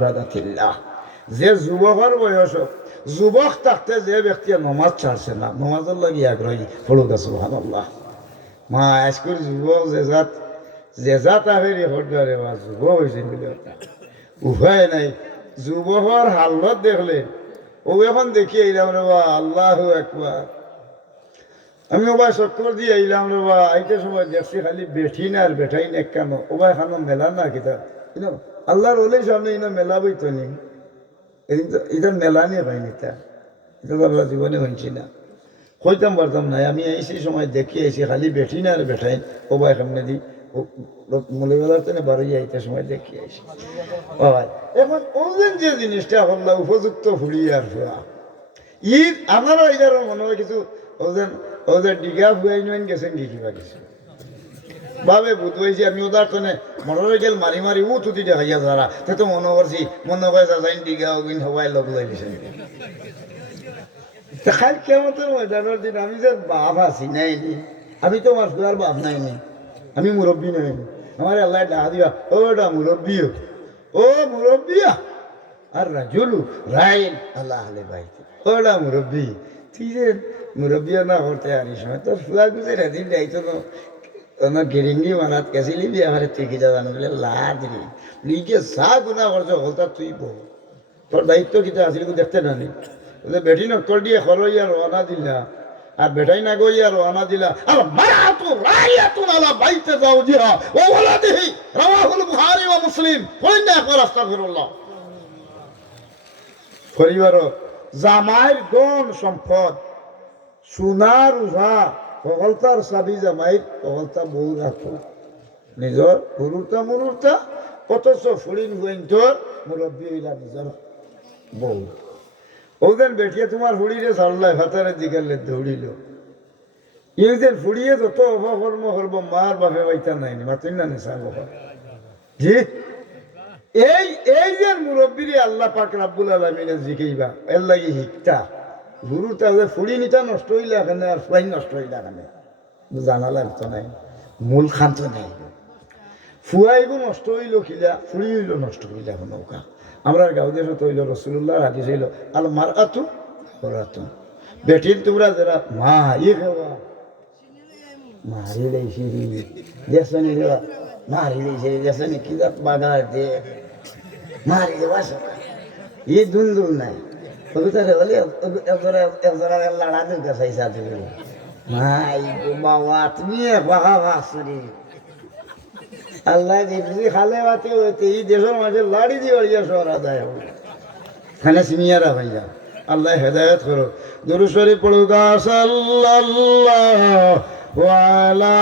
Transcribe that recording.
ইবাদাতিল্লাহ। যে যুবকের বয়স যুবক থাকতে যে ব্যক্তি নমাজ ছাড়ছে না, নমাজের লাগি আগ্রহী পড়ুক সুবহানাল্লাহ। মা আজকের যুবক যে জাত আহেরি হরদারে বা যুবক হয়েছে বলে উভয় নাই। যুবকর হালত দেখলে ও এখন দেখি এইলাম রে বা আল্লাহু আকবার। আমি ওবাই চক্কর দিয়ে আইলাম রে বা আইতে সময় দেখছি খালি বেঠি না আর বেঠাই না কেন ওবাই খানো মেলা না কিতা আল্লাহর ওলেই সামনে ইনা মেলা বইতো নি, এটা মেলা নিয়ে পাইনি এটা তো আমরা জীবনে হয়েছি না, হইতাম পারতাম না। আমি এই সময় দেখি আইছি খালি বেঠি না আর বেঠাই ওবাই সামনে দি মলিবেলার তো বাড়ি আইতে সময় দেখি আইছি। এখন ওজন যে জিনিসটা হল্লা উপযুক্ত ফুড়ি আর ফুয়া ঈদ আমারও এটার মনে হয় কিছু ওদের ডিগা ফুয়াই নইন গেছেন কি কিবা কিছু ভাবে বুধ হয়েছি। আমি ওদার তো মনে গেল মারি মারি ও তুতি দেখাইয়া যারা সে তো মনে করছি মনে করে যাইন ডিগা ওগিন সবাই লগ লাই দিছে খাই কেমতের ময়দানের দিন আমি যে বাপ আছি নাইনি, আমি তো আমার ফুয়ার বাপ নাইনি, আমি মুরব্বী নাইনি। আমার আল্লাহ ডাহা দিবা ওটা মুরব্বীও ও মুরব্বিয়া আর রাজুলু রাইন আল্লাহ আলে বাইতে ওটা মুরব্বী। তুই যে মুরব্বিয়া না করতে আনিস সময় তোর ফুয়া গুজে রাদিন যাইতো না গেরিঙ্গি মানাত গেছিলি বিয়ে আমার তুই কি জানো বলে লাদিনি লিগে যা গুণা করছো হলতা তুই বল তোর দায়িত্ব কিতা আসিল দেখতে নানি বেটি নকল দিয়ে খরইয়া রওনা দিলা আর বেটাই না গইয়া রওনা দিলা আর মারাতু রায়াতুন আলা বাইতে যাওজিহা ওয়া ওয়ালাদিহি রাওয়াহুল বুখারী ওয়া মুসলিম কইন না একবার আস্তাগফিরুল্লাহ। পরিবার জামাইর ধন সম্পদ সোনার উহা সকলতার চাবি জামাইর সকলতা বউ রাখো নিজর মুরুরতা অথচ ফুরিন হুইন্তর মুরব্বী হইলা নিজর বউ। ওদের বেটিয়ে তোমার ফুড়িরে ছাড়লাই ভাতারের দিকে দৌড়িল ইউদের ফুড়িয়ে যত অপকর্ম করবো মার বাপে বাইতা নাইনি মাতুন না নেশা জি এই এই যে মুরব্বীরে আল্লাহ পাক রাব্বুল আলামিনে জিকেইবা এর লাগি হিকতা গুরু তাহলে ফুড়ি নিতা নষ্ট হইলে এখানে আর ফ্লাইন নষ্ট হইলে এখানে জানা লাগতো নাই মূল খান্ত নাই ফুয়াইব নষ্ট হইল খিলা ফুড়ি হইল নষ্ট হইলে এখন নৌকা। আমরা গাঁও দেশে তৈল রসুল্লাহ হাদিস হইল আল মার আতু ওরাতু বেটির তোমরা যারা মা ইয়ে খাওয়া মারি লাইছি দেশনি দেওয়া মারি লাইছে দেশনি কি বাগার দিয়ে মারি দেওয়া ই দুন্দুল নাই কবিতারে বলে একজোড়া লাড়া দুর্গা চাইছা তুমি মাই বাবা তুমি বাহা বাসুরি আল্লাহ দেখছি খালে বাতে হইতে এই দেশের মাঝে লাড়ি দিয়ে বাড়িয়া শহর আদায় হবে খানে সিনিয়ারা হয়ে যাও। আল্লাহ হেদায়ত করো। দুরূদ শরীফ পড়ুকা সাল্লাল্লাহু আলা